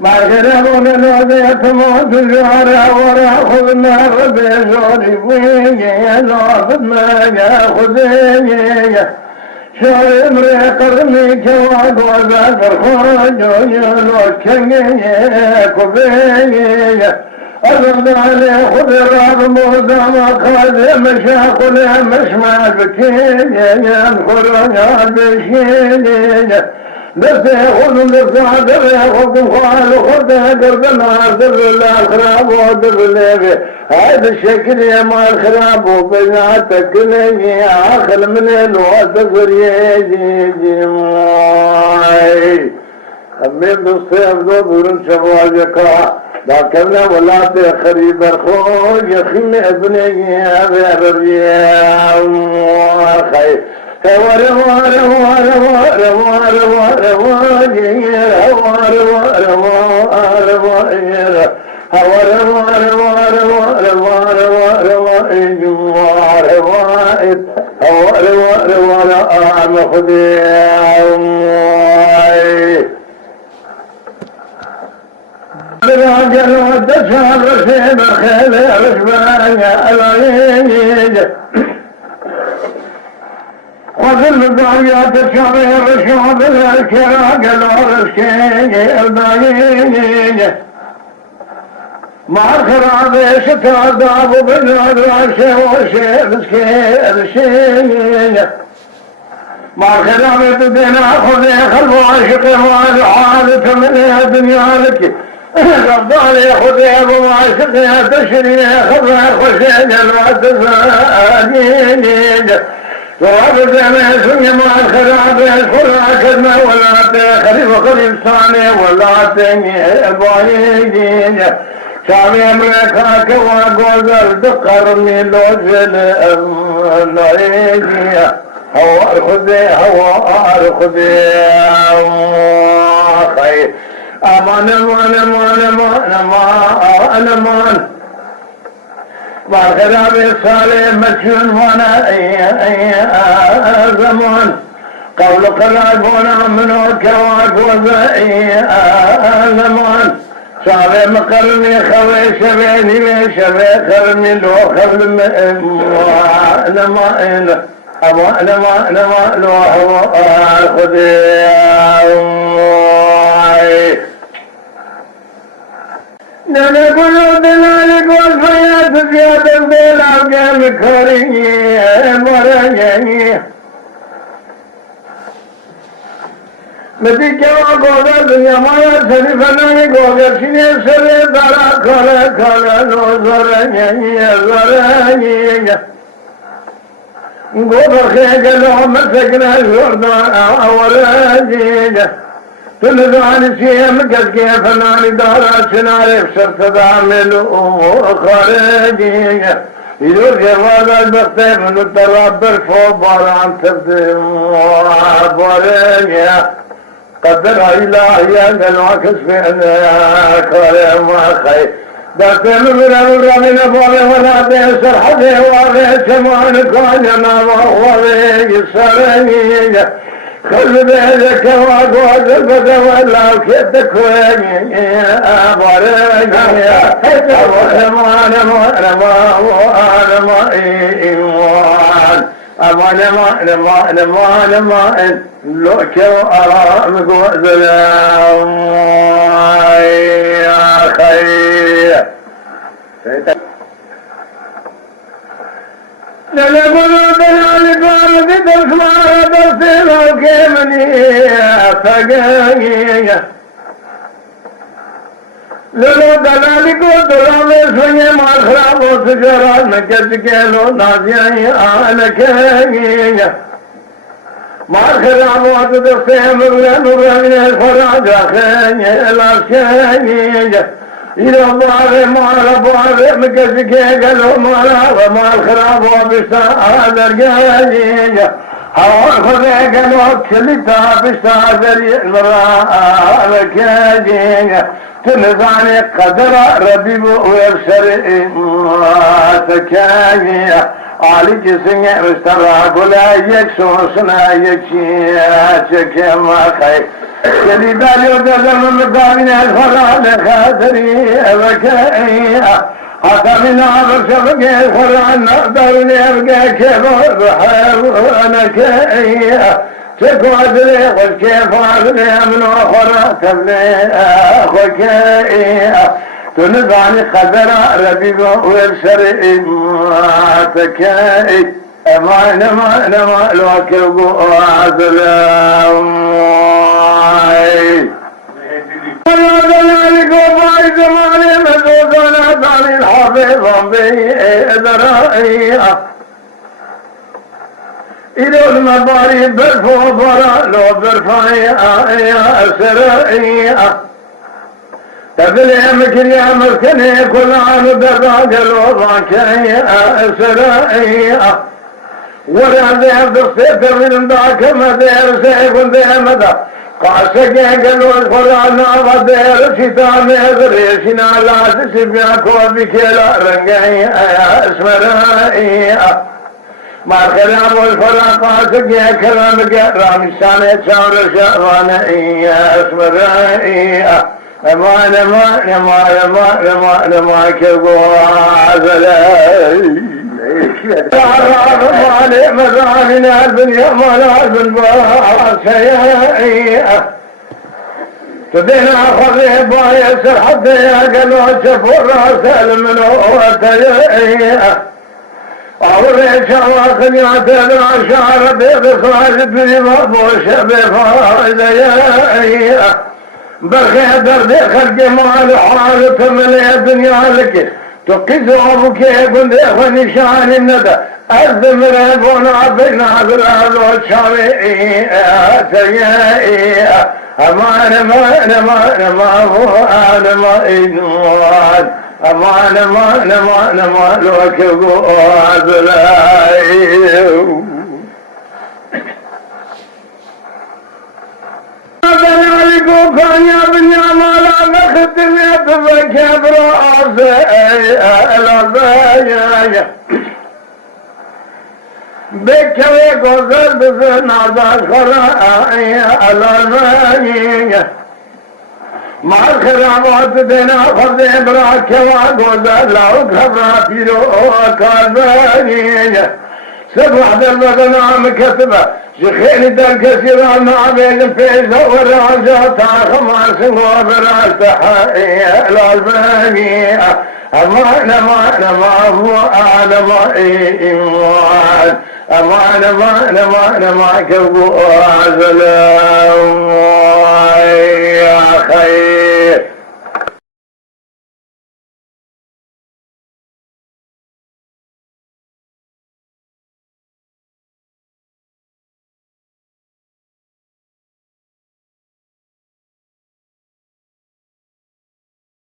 ما غيرون الوذيت موت الجارة وراخذنا بزوري ويجي ناخذ ما ياخذيني شاي مريقرني كواد وذاكر خرج ويلوك كبيني أرد علي خذ الراب موزا مخاذ مشاقل مشمع بكيني خرج بشيني بس ياخذ الصادر ياخذ خال خذ قرب الناصر الاخراب ودر ليه هذا الشكل يا ما الخراب وبناتك لي اخر من الوصفر يجي ماي امير الصيف ذو شواجك لكن ولا تخريب الخوج يخم ابني يا الرياض خير وظل الضعيات الشرير الشعب الكراق الورسكين البعيد مع الخراب ستعذاب بالعرش والشين مع الخراب بدنا خذ خلف عاشق والحالة من الدنيا لك رفضاني خذ ابو عاشق تشري خذ خشين الواتفانين وعبد ما يسمي مع الخراب الخرا كلمة ولا تخريب خريب صانع ولا تنجي البعيدين شامي امريكا كوا قوزر دقرني لوجل النعيدية هو الخذي خير امان امان والخراب الصالح مجنون وانا اي زمان قول قراب وانا منو كواك وزعي زمان صالح مقرني خوي شبيني من شبي خرمي لو خبل نما نما لو هو خذي نانا قلو دلالك والفيات زيادة البيلا وقام كوريني مراني مدي كوا قوغا دنيا مايا سري فناني قوغا سيني سري دارا كولا نو زراني قوغا خيقلو مسكنا الوردان أولاني تلذان سيهم قد كيف ناني دارا سناري بسرت دعملو خارجي يدور جواد البختي من التراب بالفوق باران تبدو بارجي قدر إلهي الواكس فينا كريم وخير دارتي مبرا من أبوالي ولا بيسر حدي وغي سمان كواجنا وغي سرني خذ بيدك وقوز البدو ولا وكيدك ويني أبارك يا أمان لوك وأرام قوز يا خير نلقلوا بالعلقان بدرسما درسنا وكيمني فقاقية لولو دلالك ودلال سنية مع الخراب وسجرات مكتكيلو نازياني آلكاقية مع الخراب وتدرسهم الرمين الفراج أخيني الأسكاقية إلى بار مال بار مكسكي قالوا مال وما الخراب وبسا درجانية هوا خذي قالوا كلتا بسا دري المراء مكاجية تنزعني قدر ربي ويبشر سكاجية Ali kesinge müstara kula yeksonsuna çekema kay. Seni dalyo dezemim mükavine farale kadri evke Hakamina bırşabge faranna darune evge kebab havanake Çekvadre hoşke fadre emno khora tevle khoke تنبعني خبر ربيب والشر إماتك أمان أمان أمان الوكب وعزلام ويا ذلك وفاي زماني مزوزنا داني الحافظ بي إذرائي إلى المباري برفو برا لو برفاي أسرائي تبلي مكريا مسكني كل عام درباق الوضعك أسرائي ولا ذهب الصيف من ذاك مدير سيف ذي مدى قاسك قالوا القرآن ودير شتام يغريشنا لا تسبيك وبكلا رنقعي أسرائي ما الكلام والفرق قاسك كلامك رامشان يتشاور شعراني أسرائي أمان أمان أمان أمان أمان أمان كبوا عزلي تعرف مالي مزامنا الدنيا مالا بالباع سيئي تدينا خذي بايسر حتى يقلوا شفوا راس المنوة سيئي أولي شواخن يعتدوا عشار بيض الدنيا مبوش بفائدة يئي برخي درد خلق مال حالة من الدنيا لك تقيد أبوك يكون ديخ نشان الندى أذم ربنا بنا بالأهل والشامئي سيئي أمان أمان أمان أمان أمان إنوان أمان أمان أمان أمان وكبو عزلائي كان يا بني مالا نختم يدفك براسي الأرضية بكوي قزل بزنادة خرائي الأرضية مع الخرامات دينا خذي براك وقزل لو خبرا فيرو كالبانية سبح دربنا مكتبة شخيني در كثيرا مع بين فيزا والرجاء خماس وبراس تحقيق الألبانية أمان أمان أمان هو أعلم إيمان أمان أمان أمان أمان كبو عزلام